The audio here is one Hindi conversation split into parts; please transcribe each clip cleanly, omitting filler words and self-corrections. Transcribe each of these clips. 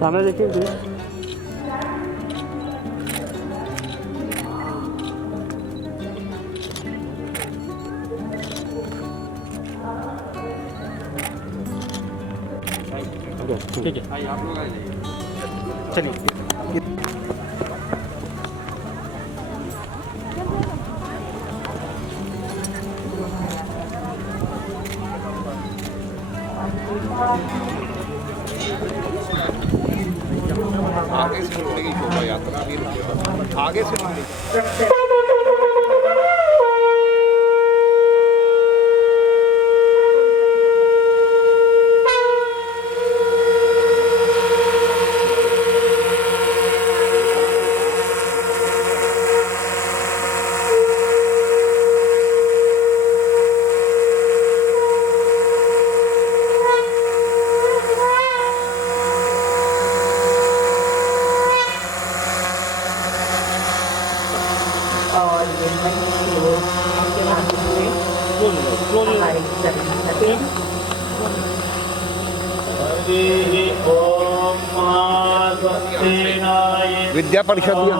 सामने देखिए ठीक है, आइए आप लोग आ जाइए। चलिए आगे से निकलेगी शोभा यात्रा भी रुकेगा, आगे से निकलेगी। और ये नहीं वो आपके माध्यम से हमारे सभी सकें विद्या परिषद भी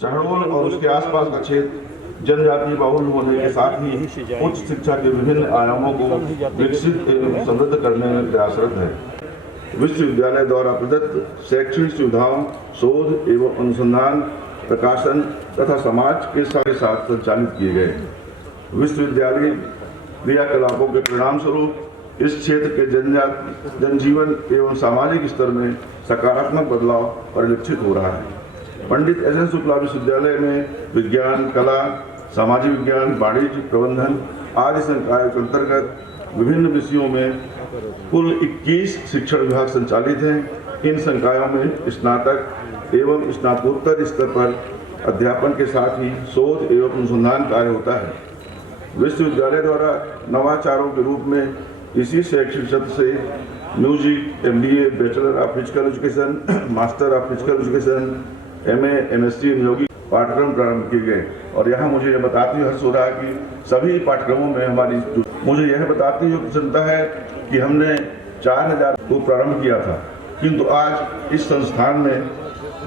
शहडोल और उसके आसपास का क्षेत्र जनजाति बहुल होने के साथ ही उच्च शिक्षा के विभिन्न आयामों को विकसित एवं समृद्ध करने में प्रयासरत है। विश्वविद्यालय द्वारा प्रदत्त शैक्षणिक सुविधाओं, शोध एवं अनुसंधान, प्रकाशन तथा समाज के साथ संचालित किए गए। विश्वविद्यालय क्रियाकलापों के परिणाम स्वरूप इस क्षेत्र के जनजीवन एवं सामाजिक स्तर में सकारात्मक बदलाव परिलक्षित हो रहा है। पंडित एस एन शुक्ला विश्वविद्यालय में विज्ञान, कला, सामाजिक विज्ञान, वाणिज्य, प्रबंधन आदि संकायों के अंतर्गत विभिन्न विषयों में कुल 21 शिक्षण विभाग संचालित हैं। इन संकायों में स्नातक एवं स्नातकोत्तर स्तर पर अध्यापन के साथ ही शोध एवं अनुसंधान कार्य होता है। विश्वविद्यालय द्वारा नवाचारों के रूप में इसी शैक्षणिक सत्र से music, MBA, bachelor of physical education, master of physical education, MA, MSc योगी पाठ्यक्रम प्रारंभ किए गए। और यहाँ मुझे यह बताते हुए हर्ष हो रहा है कि सभी पाठ्यक्रमों में मुझे यह बताते हुए प्रसन्नता है कि हमने 4000 को प्रारंभ किया था, किंतु आज इस संस्थान में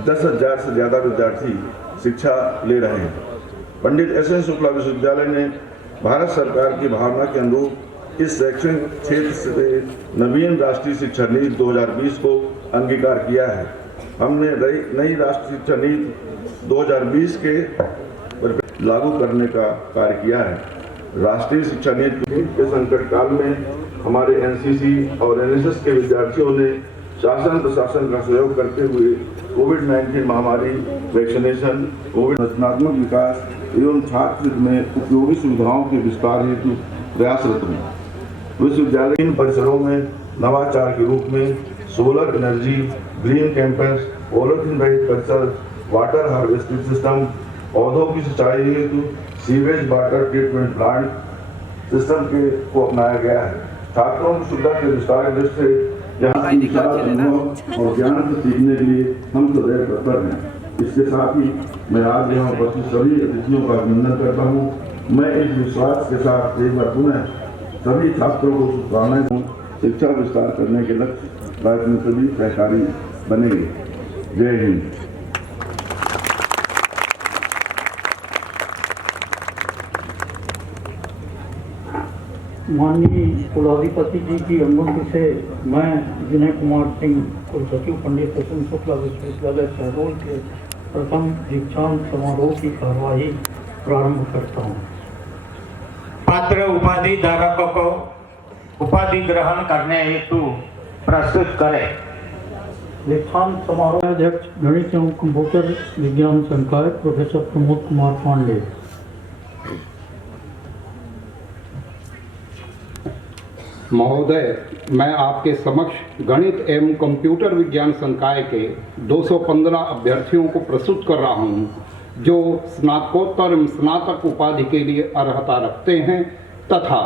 10,000 से ज़्यादा विद्यार्थी शिक्षा ले रहे हैं। पंडित एस एन शुक्ला विश्वविद्यालय ने भारत सरकार की भावना के अनुरूप इस शैक्षणिक क्षेत्र से नवीन राष्ट्रीय शिक्षा नीति 2020 को अंगीकार किया है। हमने नई राष्ट्रीय शिक्षा नीति 2020 के लागू करने का कार्य किया है। राष्ट्रीय शिक्षा नीति के संकट काल में हमारे NCC और NSS के विद्यार्थियों ने शासन प्रशासन का सहयोग करते हुए कोविड-19 महामारी, वैक्सीनेशन, कोविड रचनात्मक विकास एवं छात्र में उपयोगी सुविधाओं के विस्तार हेतु प्रयासरत हैं। विश्वविद्यालय इन परिसरों में नवाचार के रूप में solar energy, green campus, polythene रहित परिसर, वाटर हार्वेस्टिंग सिस्टम, पौधों की सिंचाई हेतु sewage water treatment plant system को अपनाया गया है। छात्रों की सुविधा के विस्तार की दृष्टि से यहाँ अनुभव और ज्ञान से सीखने के लिए हम सदैव तत्पर हैं। इसके साथ ही मैं आज यहाँ उपस्थित सभी अतिथियों का अभिनंदन करता हूँ। मैं इस विश्वास के साथ एक बार पुनः सभी छात्रों को शुभकामनाएं दूँ। शिक्षा विस्तार करने के लक्ष्य में सभी सहकारी बनेंगे। जय हिंद। माननीय कुलाधिपति जी की अनुमति से मैं विनय कुमार सिंह, कुलसचिव पंडित एस एन शुक्ला विश्वविद्यालय शहडोल के प्रथम दीक्षांत समारोह की कार्यवाही प्रारंभ करता हूँ। पात्र उपाधि धारकों को उपाधि ग्रहण करने हेतु प्रस्तुत करें। दीक्षांत समारोह अध्यक्ष गणित एवं कंप्यूटर विज्ञान संकाय प्रोफेसर प्रमोद कुमार पांडे। महोदय, मैं आपके समक्ष गणित एवं कंप्यूटर विज्ञान संकाय के 215 अभ्यर्थियों को प्रस्तुत कर रहा हूं, जो स्नातकोत्तर एवं स्नातक उपाधि के लिए अर्हता रखते हैं तथा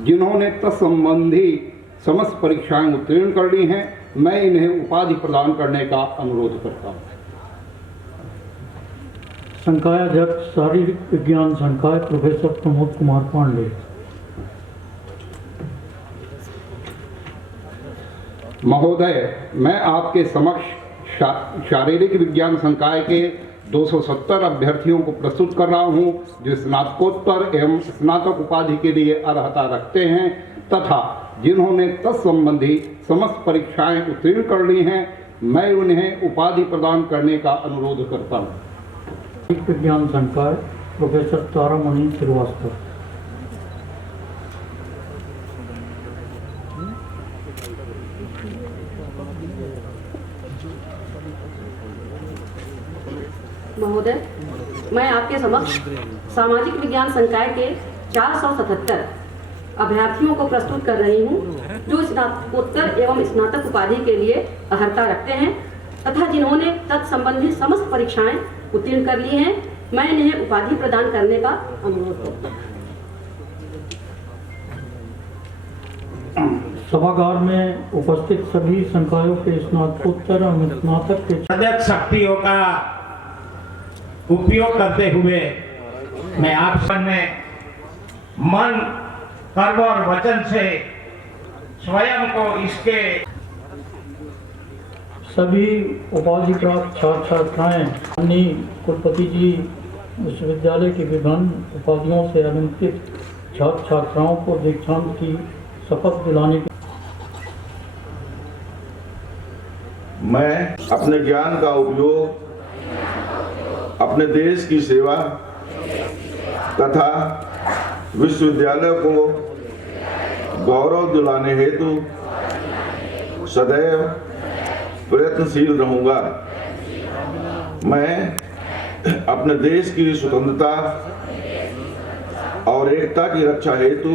जिन्होंने तत्संबंधी समस्त परीक्षाएं उत्तीर्ण कर ली हैं। मैं इन्हें उपाधि प्रदान करने का अनुरोध करता हूं। संकाय अध्यक्ष शारीरिक विज्ञान संकाय प्रोफेसर प्रमोद कुमार पांडे। महोदय, मैं आपके समक्ष शारीरिक विज्ञान संकाय के 270 अभ्यर्थियों को प्रस्तुत कर रहा हूं, जो स्नातकोत्तर एवं स्नातक उपाधि के लिए अर्हता रखते हैं तथा जिन्होंने तत्संबंधी समस्त परीक्षाएं उत्तीर्ण कर ली हैं। मैं उन्हें उपाधि प्रदान करने का अनुरोध करता हूं। विज्ञान संकाय प्रोफेसर तारामणि श्रीवास्तव। महोदय, मैं आपके समक्ष सामाजिक विज्ञान संकाय के 477 अभ्यर्थियों को प्रस्तुत कर रही हूं, जो स्नातकोत्तर एवं स्नातक उपाधि के लिए अर्हता रखते हैं तथा जिन्होंने तत्संबंधी समस्त परीक्षाएं उत्तीर्ण कर ली हैं। मैं इन्हें उपाधि प्रदान करने का अनुरोध करता हूं। सभागार में उपस्थित सभी संकायों के स्नातकोत्तर एवं स्नातक के अध्यक्ष शक्तियों का उपयोग करते हुए मैं आप में मन, कर्म और वचन से स्वयं को इसके सभी उपाधि प्राप्त छात्र छात्राएं, माननीय कुलपति जी विश्वविद्यालय की विभिन्न उपाधियों से अलंकृत छात्र छात्राओं को दीक्षांत की शपथ दिलाने की मैं अपने ज्ञान का उपयोग अपने देश की सेवा तथा विश्वविद्यालय को गौरव दिलाने हेतु सदैव प्रयत्नशील रहूंगा। मैं अपने देश की स्वतंत्रता और एकता की रक्षा हेतु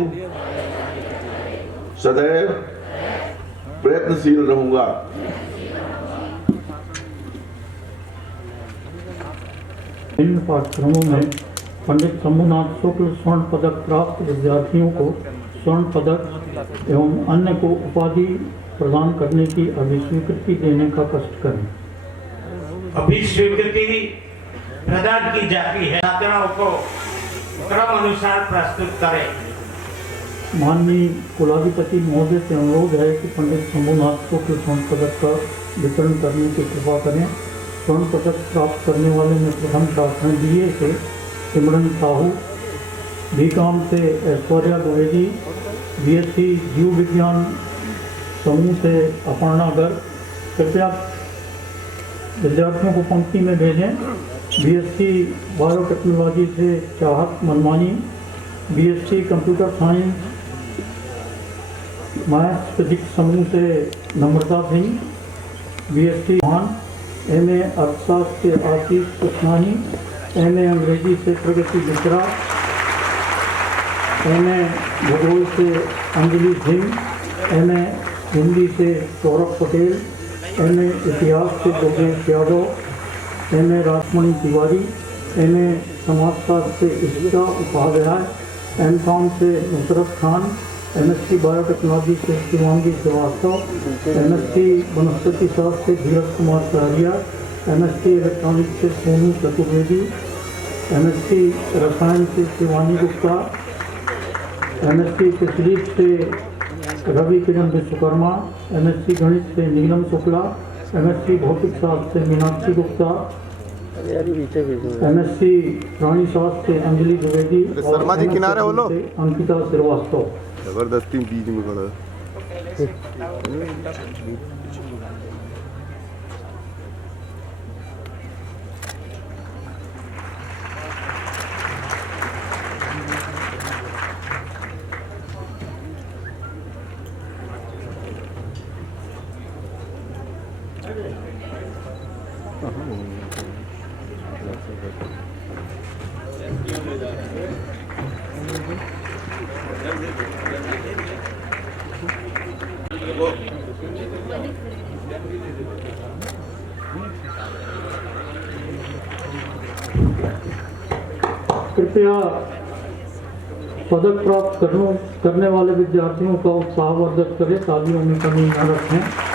सदैव प्रयत्नशील रहूंगा। इन पाठ्यक्रमों में पंडित शंभुनाथ शुक्ल स्वर्ण पदक प्राप्त विद्यार्थियों को स्वर्ण पदक एवं अन्य को उपाधि प्रदान करने की अभिस्वीकृति देने का कष्ट करें। अभी स्वीकृति प्रदान की जाती है, छात्राओं को क्रम अनुसार प्रस्तुत करें। माननीय कुलाधिपति महोदय से अनुरोध है कि पंडित शंभुनाथ शुक्ल स्वर्ण पदक का वितरण करने की कृपा करें। स्वर्ण पदक प्राप्त करने वाले में प्रथम छात्र BA से सिमरन साहू, BCom से ऐश्वर्या द्विवेदी, BSc जीव विज्ञान समूह से अपर्णा गर्ग। कृपया विद्यार्थियों को पंक्ति में भेजें। BSc बायोटेक्नोलॉजी से चाहत मनमानी, BSc computer science maths physics समूह से नम्रता सिंह, BSc मान, MA अर्थशास्त्र से आशीष कृष्णानी, MA अंग्रेजी से प्रगति मिश्रा, MA भूगोल से अंजलि सिंह, MA हिंदी से सौरभ पटेल, MA इतिहास से योगेश यादव, MA राजमणि तिवारी, MA समाजशास्त्र से इशिता उपाध्याय, MCom से नुसरत खान, MSc बायोटेक्नोलॉजी से शिवांगी श्रीवास्तव, MSc वनस्पति शास्त्र से धीरज कुमार सहरिया, MSc इलेक्ट्रॉनिक्स से सोनू चतुर्वेदी, MSc रसायन से शिवानी गुप्ता, MSc फिशरीज से रवि किरण विश्वकर्मा, MSc गणित से नीलम शुक्ला, MSc भौतिक शास्त्र से मीनाक्षी गुप्ता, MSc प्राणी शास्त्र से अंजलि द्विवेदी और शर्मा जी किनारे हो लो। से अंकिता श्रीवास्तव। जबरदस्ती बीच में खड़ा कृपया पदक प्राप्त करने वाले विद्यार्थियों का उत्साहवर्धक करें, तालियों में कमी न रखें।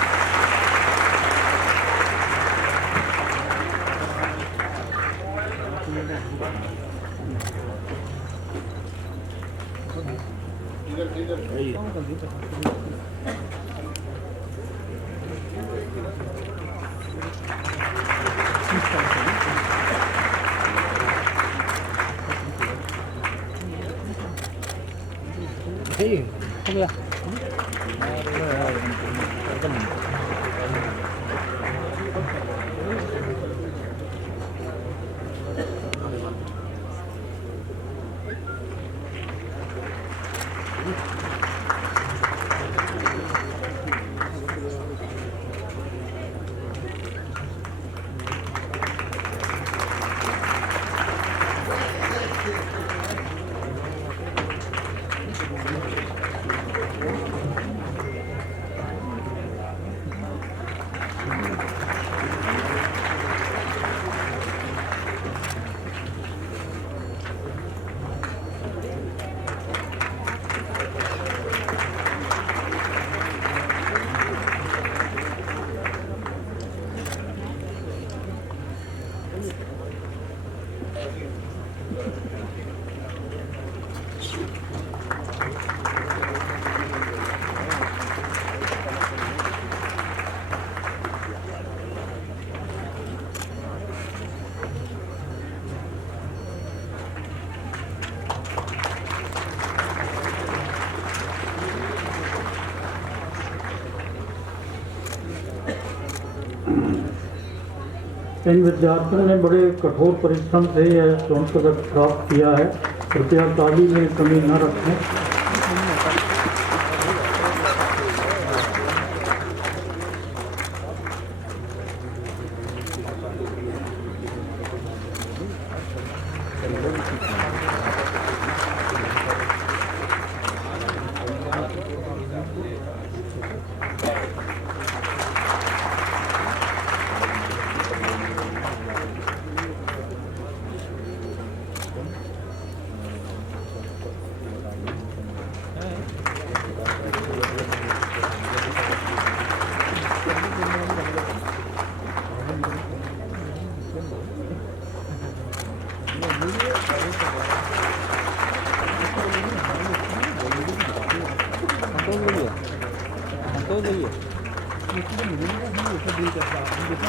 इन विद्यार्थियों ने बड़े कठोर परिश्रम से यह स्वर्ण पदक प्राप्त किया है। कृपया ताली में कमी न रखें।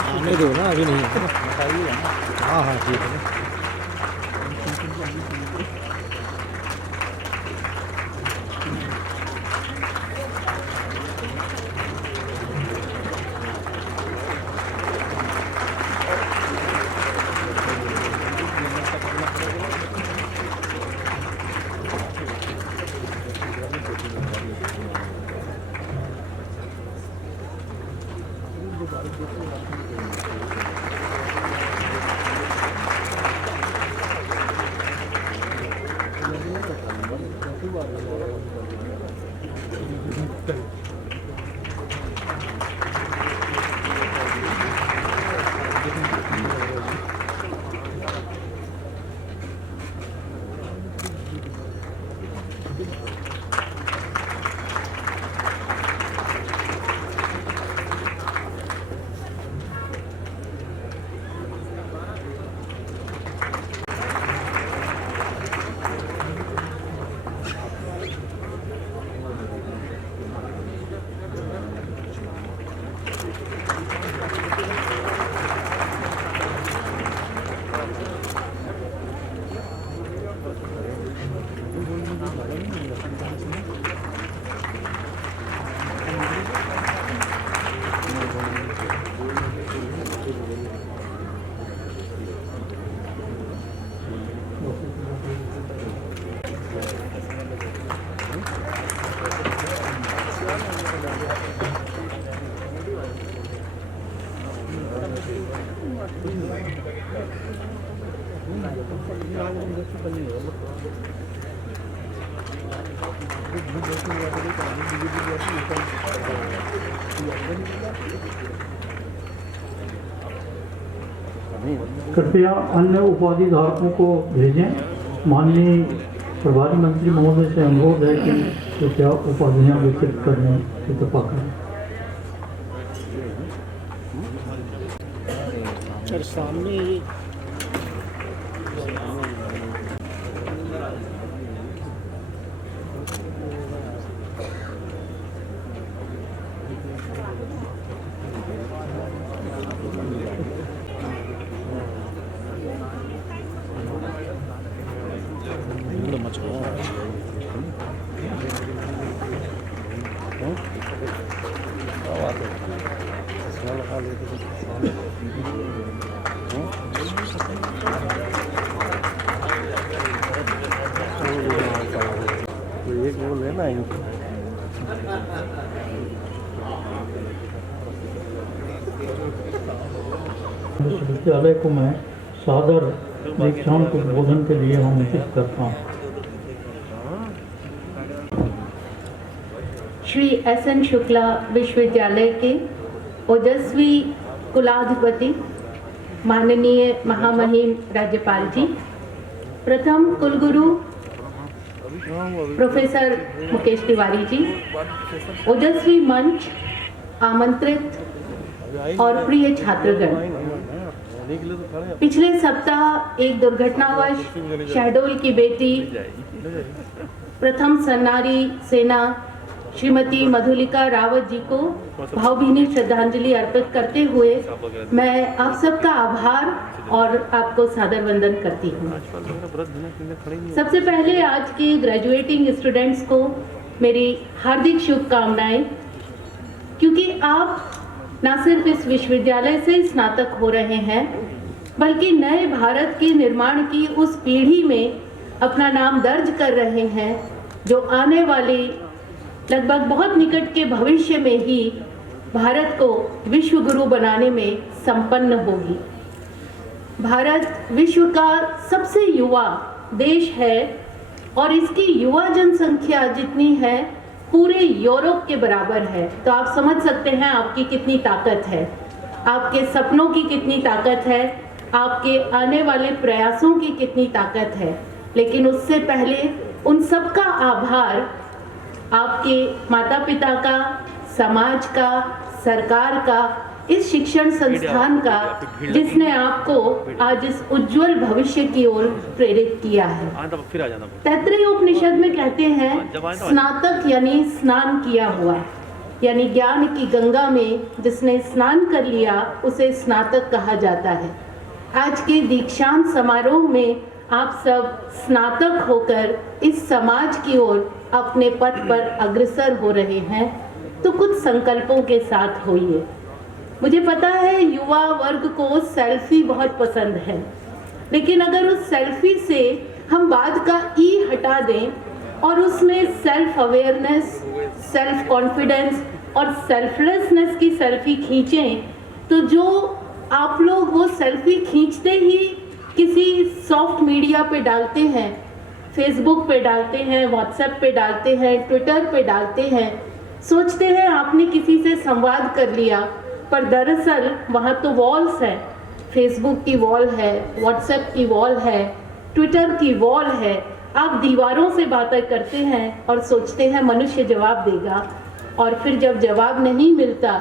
आने दो ना, अभी नहीं बताइए। हाँ हाँ ठीक है। कृपया अन्य उपाधि धारकों को भेजें। माननीय प्रभारी मंत्री महोदय से अनुरोध है कि कृपया उपाधियां वितरित करने की कृपा करें। सर सामने एक वो लेना है। विश्वविद्यालय को मैं सादर दीक्षांत उद्बोधन के लिए आमंत्रित करता हूँ। श्री एस.एन. शुक्ला विश्वविद्यालय के ओजस्वी कुलाधिपति माननीय महामहिम राज्यपाल जी, प्रथम कुलगुरु प्रोफेसर मुकेश तिवारी जी, ओजस्वी मंच, आमंत्रित और प्रिय छात्रगण, पिछले सप्ताह एक दुर्घटनावश शहडोल की बेटी प्रथम सन्नारी सेना श्रीमती मधुलिका रावत जी को भावभीनी श्रद्धांजलि अर्पित करते हुए मैं आप सबका आभार और आपको सादर वंदन करती हूँ। सबसे पहले आज के ग्रेजुएटिंग स्टूडेंट्स को मेरी हार्दिक शुभकामनाएं, क्योंकि आप न सिर्फ इस विश्वविद्यालय से स्नातक हो रहे हैं बल्कि नए भारत के निर्माण की उस पीढ़ी में अपना नाम दर्ज कर रहे हैं जो आने वाले लगभग बहुत निकट के भविष्य में ही भारत को विश्व गुरु बनाने में संपन्न होगी। भारत विश्व का सबसे युवा देश है और इसकी युवा जनसंख्या जितनी है पूरे यूरोप के बराबर है। तो आप समझ सकते हैं आपकी कितनी ताकत है, आपके सपनों की कितनी ताकत है, आपके आने वाले प्रयासों की कितनी ताकत है। लेकिन उससे पहले उन सबका आभार आपके माता पिता का, समाज का, सरकार का, इस शिक्षण संस्थान का जिसने आपको आज इस उज्जवल भविष्य की ओर प्रेरित किया है। तैत्तिरीय उपनिषद में कहते हैं स्नातक यानी स्नान किया हुआ, यानी ज्ञान की गंगा में जिसने स्नान कर लिया उसे स्नातक कहा जाता है। आज के दीक्षांत समारोह में आप सब स्नातक होकर इस समाज की ओर अपने पथ पर अग्रसर हो रहे हैं, तो कुछ संकल्पों के साथ होइए। मुझे पता है युवा वर्ग को सेल्फी बहुत पसंद है, लेकिन अगर उस सेल्फी से हम बाद का ई हटा दें और उसमें सेल्फ अवेयरनेस, सेल्फ कॉन्फिडेंस और सेल्फलेसनेस की सेल्फी खींचें, तो जो आप लोग वो सेल्फी खींचते ही किसी सॉफ्ट मीडिया पे डालते हैं, फेसबुक पे डालते हैं, व्हाट्सएप पे डालते हैं, ट्विटर पे डालते हैं, सोचते हैं आपने किसी से संवाद कर लिया, पर दरअसल वहाँ तो वॉल्स है, फेसबुक की वॉल है, व्हाट्सएप की वॉल है, ट्विटर की वॉल है। आप दीवारों से बातें करते हैं और सोचते हैं मनुष्य जवाब देगा, और फिर जब जवाब नहीं मिलता,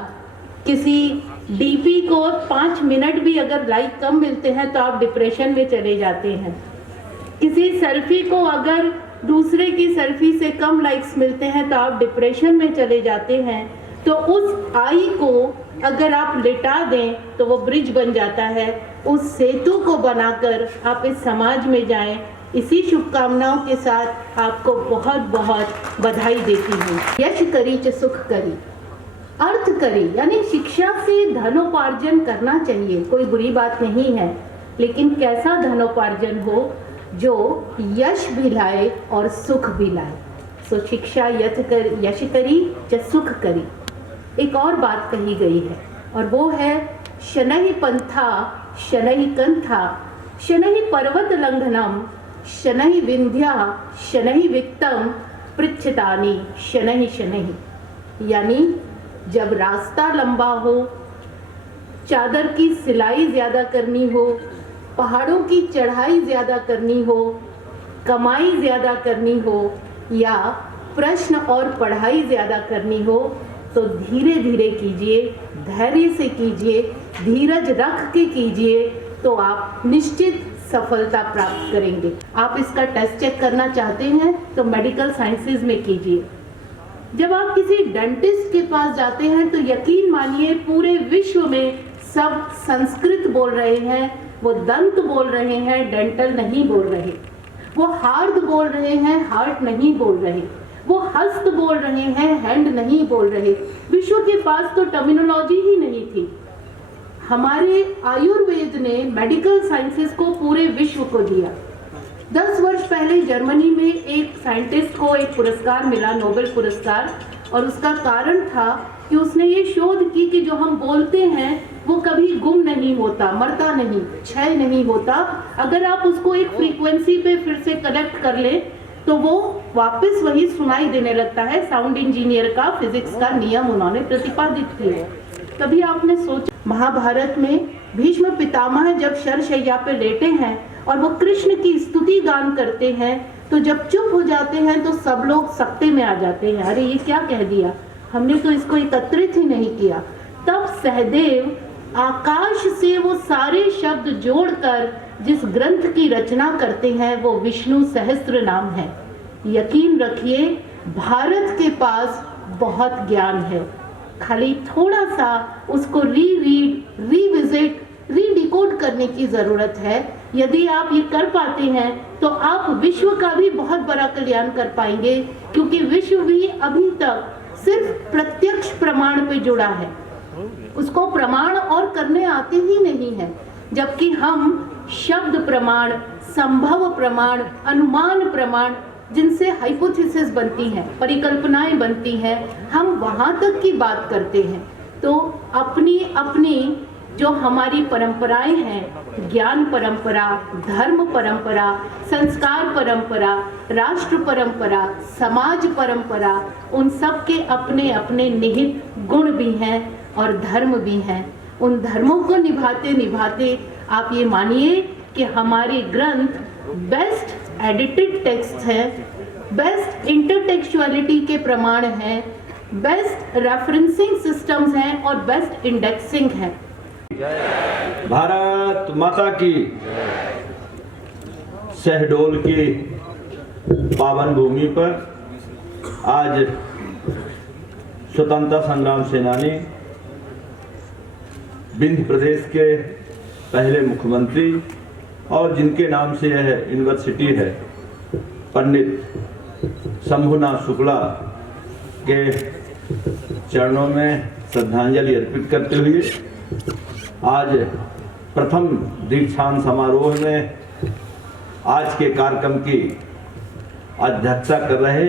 किसी डीपी को 5 मिनट भी अगर लाइक कम मिलते हैं तो आप डिप्रेशन में चले जाते हैं। किसी सेल्फी को अगर दूसरे की सेल्फी से कम लाइक्स मिलते हैं तो आप डिप्रेशन में चले जाते हैं। तो उस आई को अगर आप लिटा दें तो वो ब्रिज बन जाता है। उस सेतु को बनाकर आप इस समाज में जाएं। इसी शुभकामनाओं के साथ आपको बहुत बहुत बधाई देती हूँ। यश करी च सुख करी, अर्थ करी यानी शिक्षा से धनोपार्जन करना चाहिए, कोई बुरी बात नहीं है, लेकिन कैसा धनोपार्जन हो जो यश भी लाए और सुख भी लाए। सो शिक्षा यश करी च सुख करी। एक और बात कही गई है और वो है शनैः पंथा शनैः कंथा शनैः पर्वत लंघनम शनैः विंध्या शनैः विक्तम पृच्छतानि शनैः शनैः। यानी जब रास्ता लंबा हो, चादर की सिलाई ज़्यादा करनी हो, पहाड़ों की चढ़ाई ज़्यादा करनी हो, कमाई ज़्यादा करनी हो या प्रश्न और पढ़ाई ज़्यादा करनी हो, तो धीरे धीरे कीजिए, धैर्य से कीजिए, धीरज रख के कीजिए, तो आप निश्चित सफलता प्राप्त करेंगे। आप इसका टेस्ट चेक करना चाहते हैं तो मेडिकल साइंसेज में कीजिए। जब आप किसी डेंटिस्ट के पास जाते हैं तो यकीन मानिए पूरे विश्व में सब संस्कृत बोल रहे हैं, वो दंत बोल रहे हैं, डेंटल नहीं बोल रहे, वो हार्द बोल रहे हैं, हार्ट नहीं बोल रहे, वो हस्त बोल रहे हैं, हैंड नहीं बोल रहे। विश्व के पास तो टर्मिनोलॉजी ही नहीं थी। हमारे आयुर्वेद ने मेडिकल साइंसेस को पूरे विश्व को दिया। 10 वर्ष पहले जर्मनी में एक साइंटिस्ट को एक पुरस्कार मिला, नोबेल पुरस्कार, और उसका कारण था कि उसने ये शोध की कि जो हम बोलते हैं वो कभी गुम नहीं होता, मरता नहीं, क्षय नहीं होता। अगर आप उसको एक फ्रीक्वेंसी पे फिर से कनेक्ट कर ले तो वो वापस वही सुनाई देने लगता है। साउंड इंजीनियर का, फिजिक्स का नियम उन्होंने प्रतिपादित किया। तभी आपने सोचा, महाभारत में भीष्म पितामह जब शरशैया पे लेटे हैं और वो कृष्ण की स्तुति गान करते हैं, तो जब चुप हो जाते हैं तो सब लोग सकते में आ जाते हैं, अरे ये क्या कह दिया, हमने तो इसको एकत्रित ही नहीं किया। तब सहदेव आकाश से वो सारे शब्द जोड़कर जिस ग्रंथ की रचना करते हैं वो विष्णु सहस्त्र नाम है। यकीन रखिए भारत के पास बहुत ज्ञान है, खाली थोड़ा सा उसको रीरीड, रिविजिट, रीडिकोड करने की ज़रूरत है। यदि आप ये कर पाते हैं तो आप विश्व का भी बहुत बड़ा कल्याण कर पाएंगे, क्योंकि विश्व भी अभी तक सिर्फ प्रत्यक्ष प्रमाण पे जुड़ा है, उसको प्रमाण और करने आते ही नहीं है। जबकि हम शब्द प्रमाण, संभव प्रमाण, अनुमान प्रमाण, जिनसे हाइपोथेसिस बनती हैं, परिकल्पनाएं बनती हैं, हम वहाँ तक की बात करते हैं। तो अपनी अपनी जो हमारी परंपराएं हैं, ज्ञान परंपरा, धर्म परंपरा, संस्कार परंपरा, राष्ट्र परंपरा, समाज परंपरा, उन सब के अपने अपने निहित गुण भी हैं और धर्म भी हैं। उन धर्मों को निभाते निभाते आप ये मानिए कि हमारे ग्रंथ बेस्ट एडिटेड टेक्स्ट हैं, बेस्ट इंटरटेक्चुअलिटी के प्रमाण हैं, बेस्ट रेफरेंसिंग सिस्टम्स हैं और बेस्ट इंडेक्सिंग है। भारत माता की शहडोल की पावन भूमि पर आज स्वतंत्रता संग्राम सेनानी, विंध्य प्रदेश के पहले मुख्यमंत्री और जिनके नाम से यह यूनिवर्सिटी है, पंडित शंभुनाथ शुक्ला के चरणों में श्रद्धांजलि अर्पित करते हुए आज प्रथम दीक्षांत समारोह में आज के कार्यक्रम की अध्यक्षता कर रहे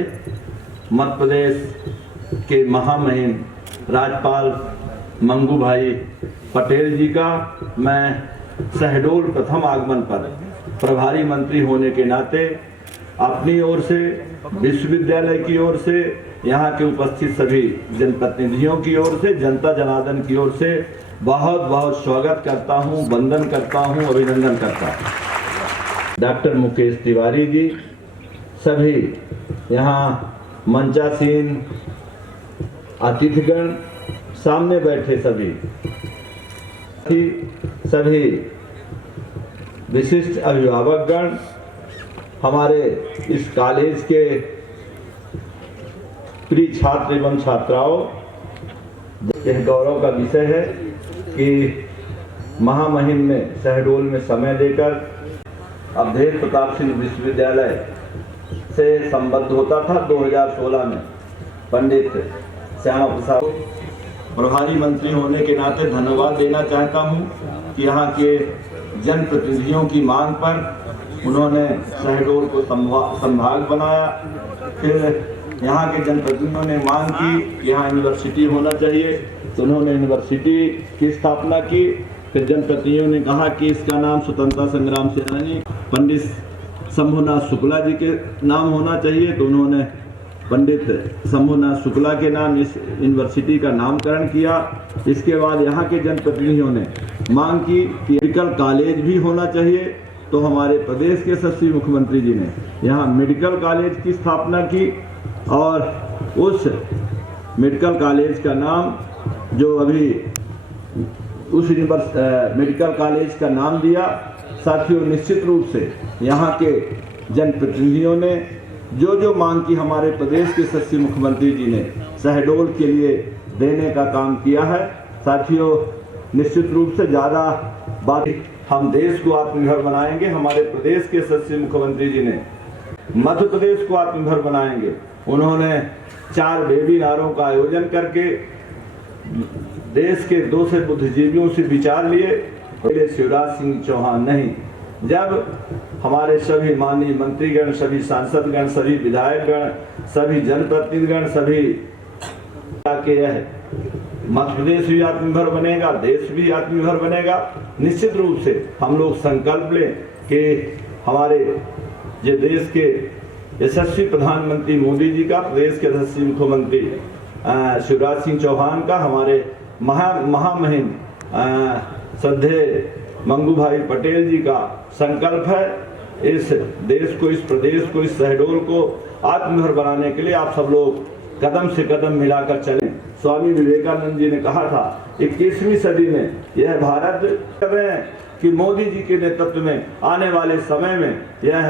मध्य प्रदेश के महामहिम राज्यपाल मंगू भाई पटेल जी का मैं शहडोल प्रथम आगमन पर प्रभारी मंत्री होने के नाते अपनी ओर से, विश्वविद्यालय की ओर से, यहाँ के उपस्थित सभी जनप्रतिनिधियों की ओर से, जनता जनार्दन की ओर से बहुत बहुत स्वागत करता हूँ, वंदन करता हूँ, अभिनंदन करता हूँ। डॉक्टर मुकेश तिवारी जी, सभी यहाँ मंचासीन अतिथिगण, सामने बैठे सभी विशिष्ट अभिभावकगण, हमारे इस कॉलेज के प्रिय छात्र एवं छात्राओं, यह गौरव का विषय है कि महामहिम ने शहडोल में समय देकर अवधेश प्रताप सिंह विश्वविद्यालय से संबद्ध होता था। 2016 में पंडित श्यामा प्रसाद, प्रभारी मंत्री होने के नाते धन्यवाद देना चाहता हूँ कि यहाँ के जनप्रतिनिधियों की मांग पर उन्होंने शहडोल को संभाग बनाया। फिर यहाँ के जनप्रतिनिधियों ने मांग की कि यहाँ यूनिवर्सिटी होना चाहिए, तो उन्होंने यूनिवर्सिटी की स्थापना की। फिर जनप्रतिनिधियों ने कहा कि इसका नाम स्वतंत्रता संग्राम सेनानी पंडित शंभुनाथ शुक्ला जी के नाम होना चाहिए, तो उन्होंने पंडित शंभुनाथ शुक्ला के नाम इस यूनिवर्सिटी का नामकरण किया। इसके बाद यहाँ के जनप्रतिनिधियों ने मांग की कि मेडिकल कॉलेज भी होना चाहिए, तो हमारे प्रदेश के यशस्वी मुख्यमंत्री जी ने यहाँ मेडिकल कॉलेज की स्थापना की और उस मेडिकल कॉलेज का नाम जो अभी उस मेडिकल कॉलेज का नाम दिया। साथियों, निश्चित रूप से यहाँ के जनप्रतिनिधियों ने जो मांग की हमारे प्रदेश के यशस्वी मुख्यमंत्री जी ने शहडोल के लिए देने का काम किया है। साथियों, निश्चित रूप से ज़्यादा बात, हम देश को आत्मनिर्भर बनाएंगे। हमारे प्रदेश के यशस्वी मुख्यमंत्री जी ने मध्य प्रदेश को आत्मनिर्भर बनाएंगे। उन्होंने 4 वेबिनारों का आयोजन करके देश के 200 बुद्धिजीवियों से विचार लिए। पहले शिवराज सिंह चौहान नहीं, जब हमारे सभी माननीय मंत्रीगण, सभी सांसदगण, सभी विधायकगण, सभी जनप्रतिनिधिगण, सभी के यह मध्य प्रदेश भी आत्मनिर्भर बनेगा, देश भी आत्मनिर्भर बनेगा। निश्चित रूप से हम लोग संकल्प लें कि हमारे जो देश के यशस्वी प्रधानमंत्री मोदी जी का, प्रदेश के यशस्वी मुख्यमंत्री शिवराज सिंह चौहान का, हमारे महामहिम श्रद्धेय मंगू भाई पटेल जी का संकल्प है इस देश को, इस प्रदेश को, इस शहडोल को आत्मनिर्भर बनाने के लिए आप सब लोग कदम से कदम मिलाकर चलें। स्वामी विवेकानंद जी ने कहा था 21वीं सदी में यह भारत कर रहे हैं कि मोदी जी के नेतृत्व में आने वाले समय में यह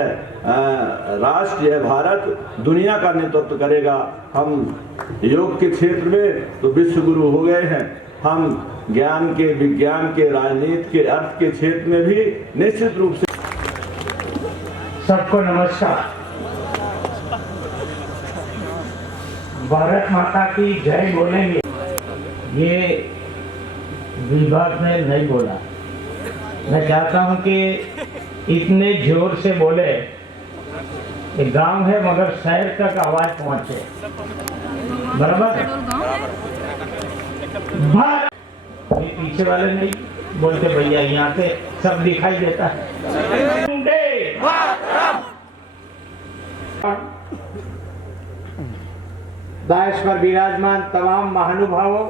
राष्ट्र, यह भारत दुनिया का नेतृत्व करेगा। हम योग के क्षेत्र में तो विश्व गुरु हो गए हैं, हम ज्ञान के, विज्ञान के, राजनीति के, अर्थ के क्षेत्र में भी निश्चित रूप से। सबको नमस्कार। भारत माता की जय बोलेंगे, ये विभाग ने नहीं बोला। मैं चाहता हूं कि इतने जोर से बोले कि गांव है मगर शहर तक आवाज पहुंचे। बराबर? ये पीछे वाले नहीं बोलते भैया, यहाँ से सब दिखाई देता है। दायस पर विराजमान तमाम महानुभावों,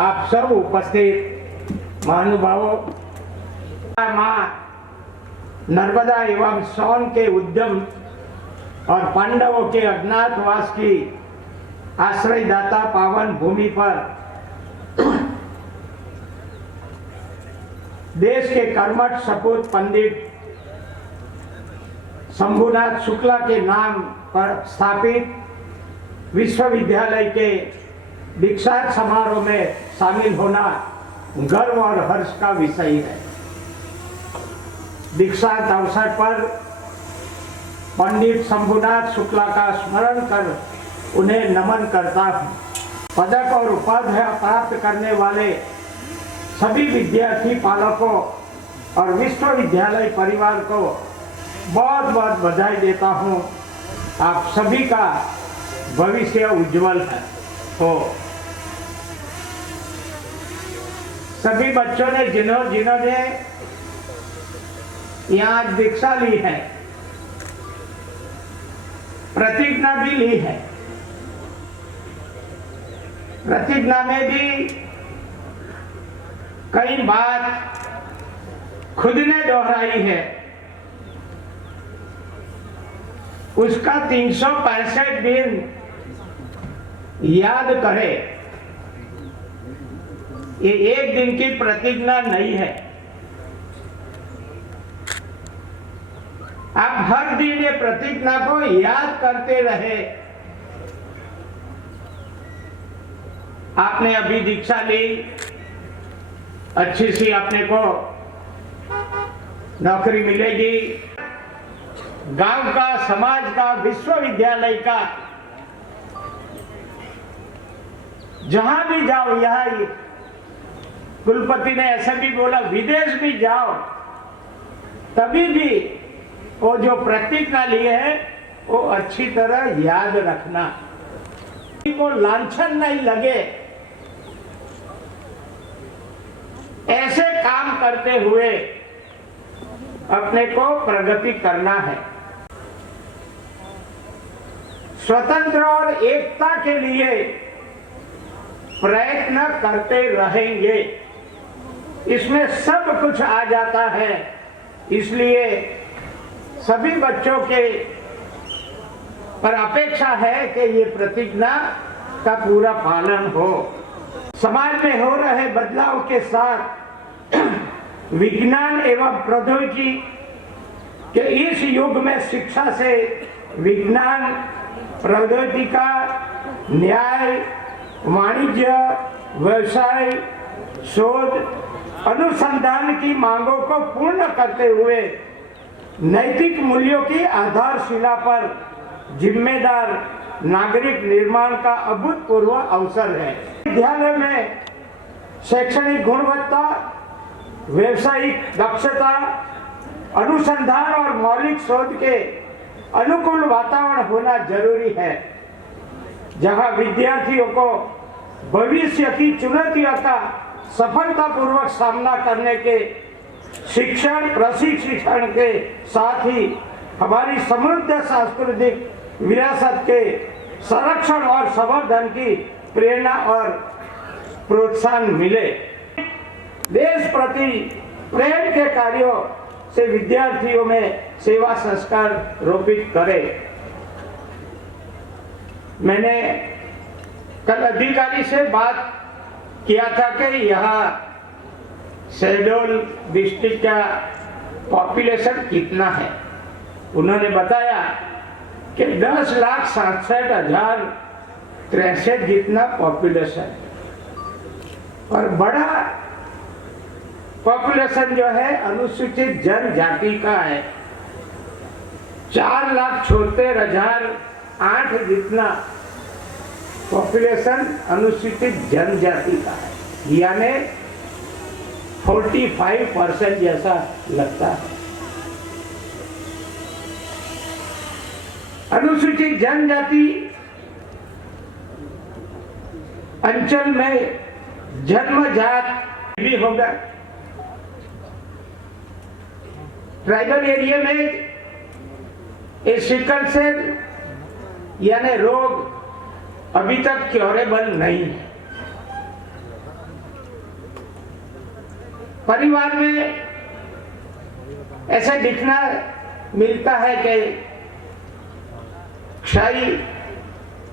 आप सब उपस्थित महानुभावों, मां नर्मदा एवं सोन के उद्यम और पांडवों के अज्ञातवास की आश्रयदाता पावन भूमि पर देश के कर्मठ सपूत पंडित शंभुनाथ शुक्ला के नाम पर स्थापित विश्वविद्यालय के दीक्षांत समारोह में शामिल होना गर्व और हर्ष का विषय है। दीक्षांत अवसर पर पंडित शंभुनाथ शुक्ला का स्मरण कर उन्हें नमन करता हूँ। पदक और उपाधि प्राप्त करने वाले सभी विद्यार्थी पालकों और विश्वविद्यालय परिवार को बहुत बहुत बधाई देता हूँ। आप सभी का भविष्य उज्जवल हो। सभी बच्चों ने जिन्होंने यहाँ दीक्षा ली है, प्रतिज्ञा भी ली है, प्रतिज्ञा में भी कई बात खुद ने दोहराई है। उसका 365 दिन याद करे, ये एक दिन की प्रतिज्ञा नहीं है। आप हर दिन ये प्रतिज्ञा को याद करते रहे। आपने अभी दीक्षा ली, अच्छी सी अपने को नौकरी मिलेगी, गांव का, समाज का, विश्वविद्यालय का, जहां भी जाओ, यहाँ कुलपति ने ऐसा भी बोला, विदेश भी जाओ तभी भी वो जो प्रतिज्ञा लिए है वो अच्छी तरह याद रखना, को लांछन नहीं लगे, ऐसे काम करते हुए अपने को प्रगति करना है। स्वतंत्र और एकता के लिए प्रयत्न करते रहेंगे, इसमें सब कुछ आ जाता है। इसलिए सभी बच्चों के पर अपेक्षा है कि ये प्रतिज्ञा का पूरा पालन हो। समाज में हो रहे बदलाव के साथ विज्ञान एवं प्रौद्योगिकी के इस युग में शिक्षा से विज्ञान, प्रौद्योगिकी का न्याय, वाणिज्य, व्यवसाय, शोध, अनुसंधान की मांगों को पूर्ण करते हुए नैतिक मूल्यों की आधारशिला पर जिम्मेदार नागरिक निर्माण का अभूतपूर्व अवसर है। विद्यालय में शैक्षणिक गुणवत्ता, व्यवसायिक दक्षता, अनुसंधान और मौलिक शोध के अनुकूल वातावरण होना जरूरी है, जहां विद्यार्थियों को भविष्य की चुनौतियों का सफलतापूर्वक सामना करने के शिक्षण, प्रशिक्षण के साथ ही हमारी समृद्ध सांस्कृतिक विरासत के संरक्षण और संवर्धन की प्रेरणा और प्रोत्साहन मिले। देश प्रति प्रेम के कार्यों से विद्यार्थियों में सेवा संस्कार रोपित करे। मैंने कल अधिकारी से बात किया था कि यहाँ शहडोल डिस्ट्रिक्ट का पॉपुलेशन कितना है। उन्होंने बताया कि 10,67,063 जितना पॉपुलेशन, और बड़ा पॉपुलेशन जो है अनुसूचित जनजाति का है। 4,76,008 जितना पॉपुलेशन अनुसूचित जनजाति का है। यानी 45% जैसा लगता है। अनुसूचित जनजाति अंचल में जन्मजात भी होगा। ट्राइबल एरिया में ये सिकल सेल यानी रोग अभी तक क्योरेबल नहीं है। परिवार में ऐसा दिखना मिलता है कि क्षय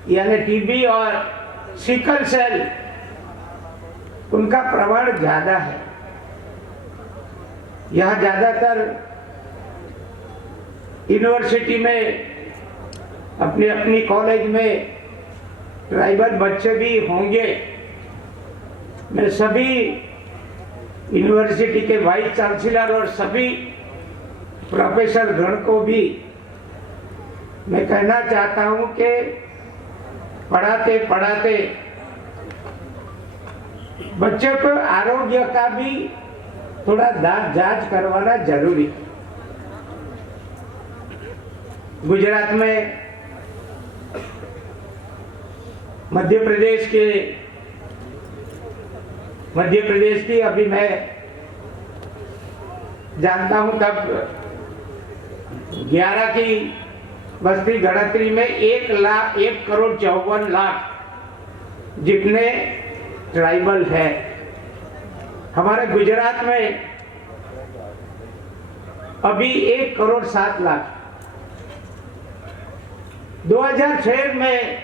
यानी टीबी और सिकल सेल उनका प्रमाण ज्यादा है। यह ज्यादातर यूनिवर्सिटी में अपनी अपनी कॉलेज में ट्राइबल बच्चे भी होंगे। मैं सभी यूनिवर्सिटी के वाइस चांसलर और सभी प्रोफेसर गण को भी मैं कहना चाहता हूं कि पढ़ाते पढ़ाते बच्चों को आरोग्य का भी थोड़ा जांच करवाना जरूरी है। गुजरात में मध्य प्रदेश की अभी मैं जानता हूं तब 11 की बस्ती गणतरी में 1,54,00,000 जितने ट्राइबल है। हमारे गुजरात में अभी 1,07,00,000। 2006 में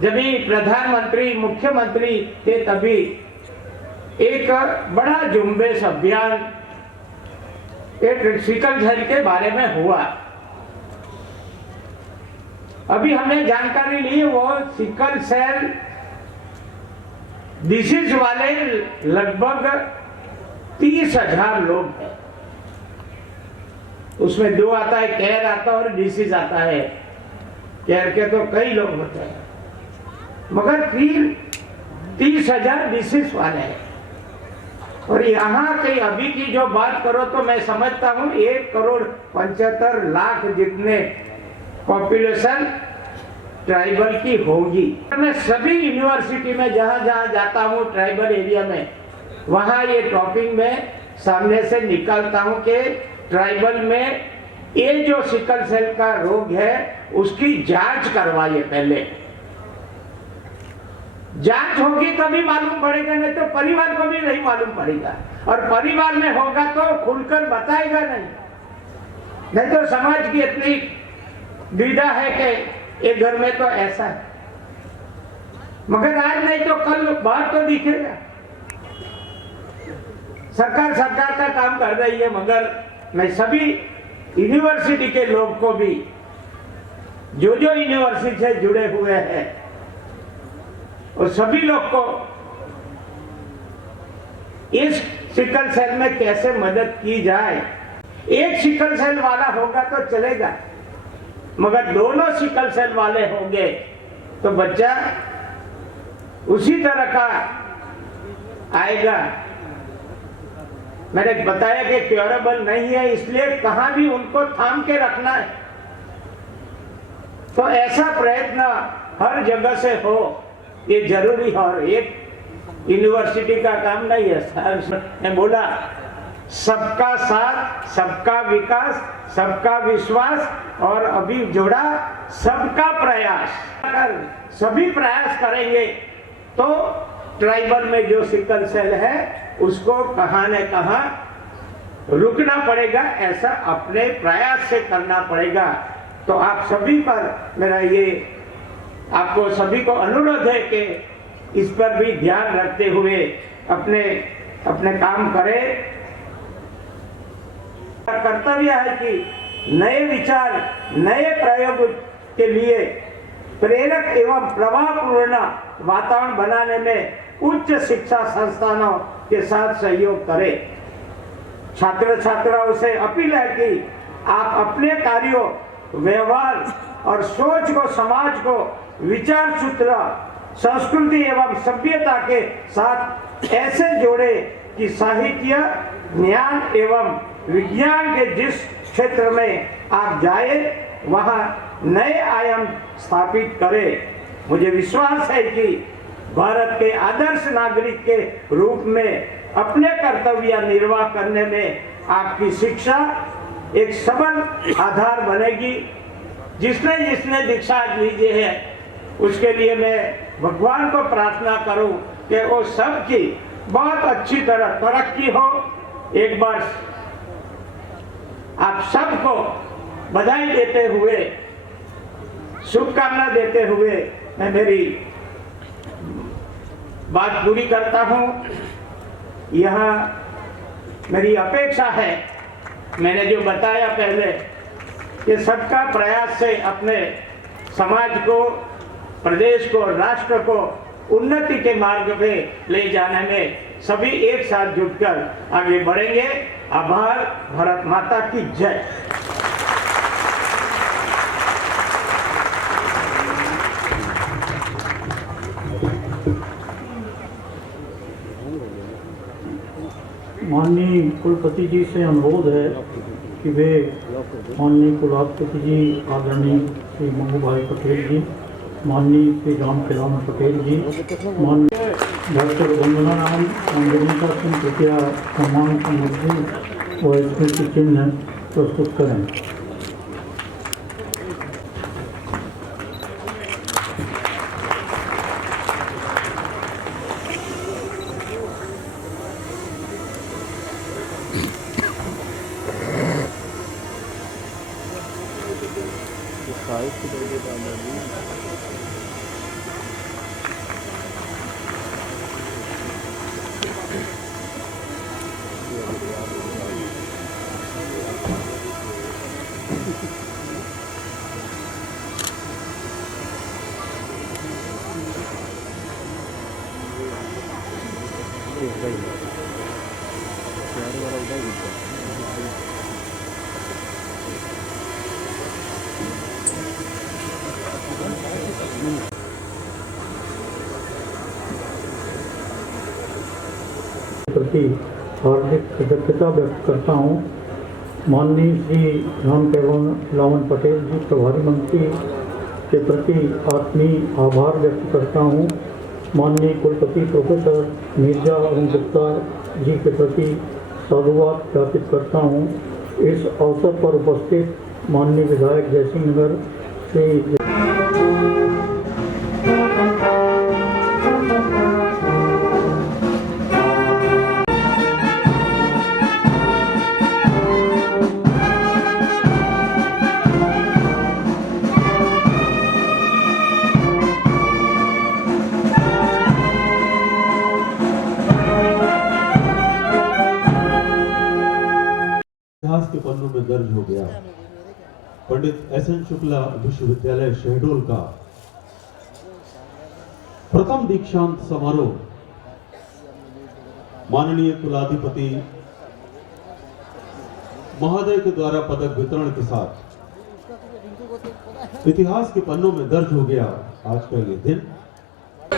जब भी प्रधानमंत्री मुख्यमंत्री थे तभी एक बड़ा झुंबेश अभियान एक सिकल सेल के बारे में हुआ। अभी हमने जानकारी ली वो सिकल सेल डिसीज वाले लगभग 30,000 लोग हैं। उसमें दो आता है, केयर आता है और डिसीज आता है। केयर के तो कई लोग होते हैं मगर 30,000 डिसीज वाले हैं। और यहाँ की अभी की जो बात करो तो मैं समझता हूँ 1,75,00,000 जितने पॉपुलेशन ट्राइबल की होगी। मैं सभी यूनिवर्सिटी में जहाँ जहाँ जाता हूँ ट्राइबल एरिया में वहाँ ये टॉपिक में सामने से निकालता हूँ कि ट्राइबल में ये जो सिकल सेल का रोग है उसकी जांच करवाइए। पहले जांच होगी तभी मालूम पड़ेगा, नहीं तो परिवार को भी नहीं मालूम पड़ेगा। और परिवार में होगा तो खुलकर बताएगा नहीं तो समाज की इतनी दुविधा है कि एक घर में तो ऐसा है मगर आज नहीं तो कल बात तो दिखेगा। सरकार का काम कर रही है मगर मैं सभी यूनिवर्सिटी के लोग को भी जो यूनिवर्सिटी से जुड़े हुए हैं और सभी लोग को इस सिकल सेल में कैसे मदद की जाए। एक सिकल सेल वाला होगा तो चलेगा मगर दोनों सिकल सेल वाले होंगे तो बच्चा उसी तरह का आएगा। मैंने बताया कि क्योरेबल नहीं है इसलिए कहां भी उनको थाम के रखना है। तो ऐसा प्रयत्न हर जगह से हो ये जरूरी है और एक यूनिवर्सिटी का काम नहीं है। मैं बोला सबका साथ सबका विकास सबका विश्वास और अभी जोड़ा सबका प्रयास। अगर सभी प्रयास करेंगे तो ट्राइबल में जो सिकल सेल है उसको कहां न कहां रुकना पड़ेगा। ऐसा अपने प्रयास से करना पड़ेगा। तो आप सभी पर मेरा ये आपको सभी को अनुरोध है कि इस पर भी ध्यान रखते हुए अपने अपने काम करें। कर्तव्य है कि नए विचार नए प्रयोग के लिए प्रेरक एवं प्रभावपूर्ण वातावरण बनाने में उच्च शिक्षा संस्थानों के साथ सहयोग करें। छात्र छात्राओं से अपील है कि आप अपने कार्यों व्यवहार और सोच को समाज को विचार सूत्र संस्कृति एवं सभ्यता के साथ ऐसे जोड़े कि साहित्य, ज्ञान एवं विज्ञान के जिस क्षेत्र में आप जाए वहां नए आयाम स्थापित करें। मुझे विश्वास है कि भारत के आदर्श नागरिक के रूप में अपने कर्तव्य निर्वाह करने में आपकी शिक्षा एक सबल आधार बनेगी। जिसने दीक्षा लीजिए है उसके लिए मैं भगवान को प्रार्थना करूं कि वो सबकी बहुत अच्छी तरह तरक्की हो। एक बार आप सबको बधाई देते हुए, शुभकामना देते हुए मैं मेरी बात पूरी करता हूं। यहाँ मेरी अपेक्षा है, मैंने जो बताया पहले, कि सबका प्रयास से अपने समाज को, प्रदेश को, राष्ट्र को उन्नति के मार्ग पे ले जाने में सभी एक साथ जुटकर आगे बढ़ेंगे। आभार। भारत माता की जय। माननीय कुलपति जी से अनुरोध है कि वे माननीय कुलाधिपति जी आदरणीय श्री मंगू भाई पटेल जी, माननीय श्री राम खिलावन पटेल जी, माननीय डॉक्टर वंदना राम अंजलिका सिंह कृपया सम्मान समृद्धि व स्मृति चिन्ह प्रस्तुत करें। प्रति हार्दिक कृतज्ञता व्यक्त करता हूँ। माननीय श्री राम खिलावन पटेल जी प्रभारी मंत्री के प्रति आत्मीय आभार व्यक्त करता हूँ। माननीय कुलपति प्रोफेसर मिर्जा अरुण गुप्ता जी के प्रति साधुवाद ज्ञापित करता हूँ। इस अवसर पर उपस्थित माननीय विधायक जयसिंह नगर श्री इतिहास के पन्नों में दर्ज हो गया। पंडित एस.एन. शुक्ला विश्वविद्यालय शहडोल का प्रथम दीक्षांत समारोह माननीय कुलाधिपति महोदय के द्वारा पदक वितरण के साथ इतिहास के पन्नों में दर्ज हो गया। आज का ये दिन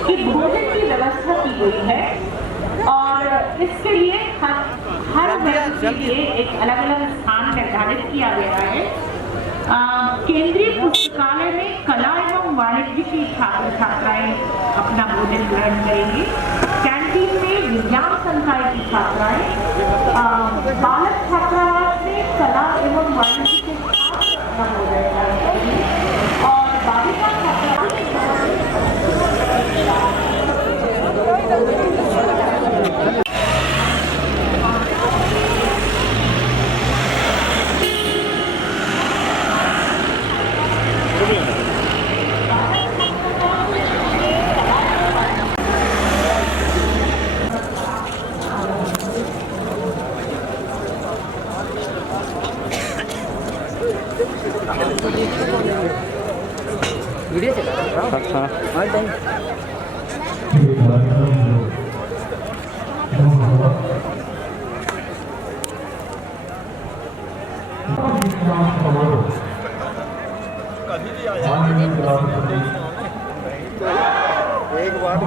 कि भोजन की व्यवस्था की गई है और इसके लिए हर वर्ग के लिए एक अलग अलग स्थान निर्धारित किया गया है। केंद्रीय पुस्तकालय में कला एवं वाणिज्य की छात्र छात्राएं अपना भोजन ग्रहण करेंगी। कैंटीन में विज्ञान संकाय की छात्राएं, बालक छात्रावास में कला एवं वाणिज्य के छात्र अपना भोजन ग्रहण करेंगे और बालिका छात्रावास वीडियो चला रहा हूं। अच्छा हर टाइम एक बार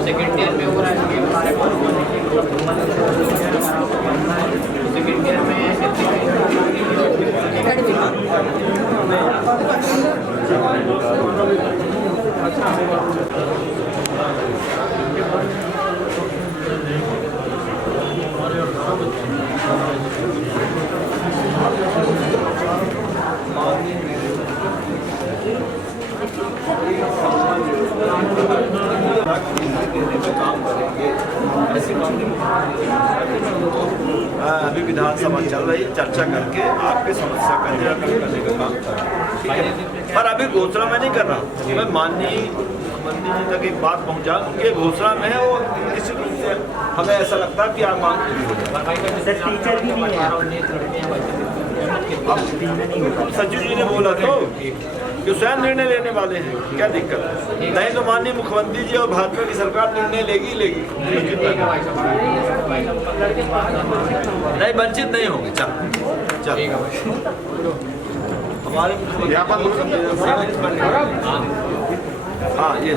सेकंड ईयर में हो रहा है सेकंड ईयर में अभी विधानसभा चल रही है, चर्चा करके आपके समस्या का निराकरण करने का काम कर रहा हूं, ठीक है। पर अभी घोषणा मैं नहीं कर रहा, मैं माननीय मुख्यमंत्री जी तक एक बात पहुंचा, उनके घोषणा में है वो निश्चित रूप से हमें ऐसा लगता है कि आप मांग पूरी हो जाए। सचिव जी ने बोला तो कि स्वयं निर्णय लेने वाले हैं, क्या दिक्कत है? नहीं तो माननीय मुख्यमंत्री जी और भाजपा की सरकार निर्णय लेगी नहीं, वंचित नहीं होंगे। चल हमारे हाँ ये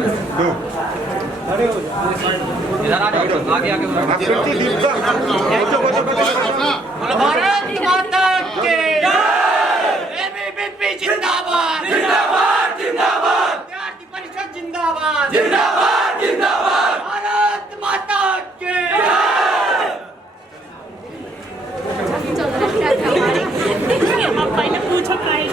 भारत माता के एबीवीपी जिंदाबाद जिंदाबाद जिंदाबाद विद्यार्थी परिषद जिंदाबाद जिंदाबाद जिंदाबाद भारत माता के पूछो प्राइस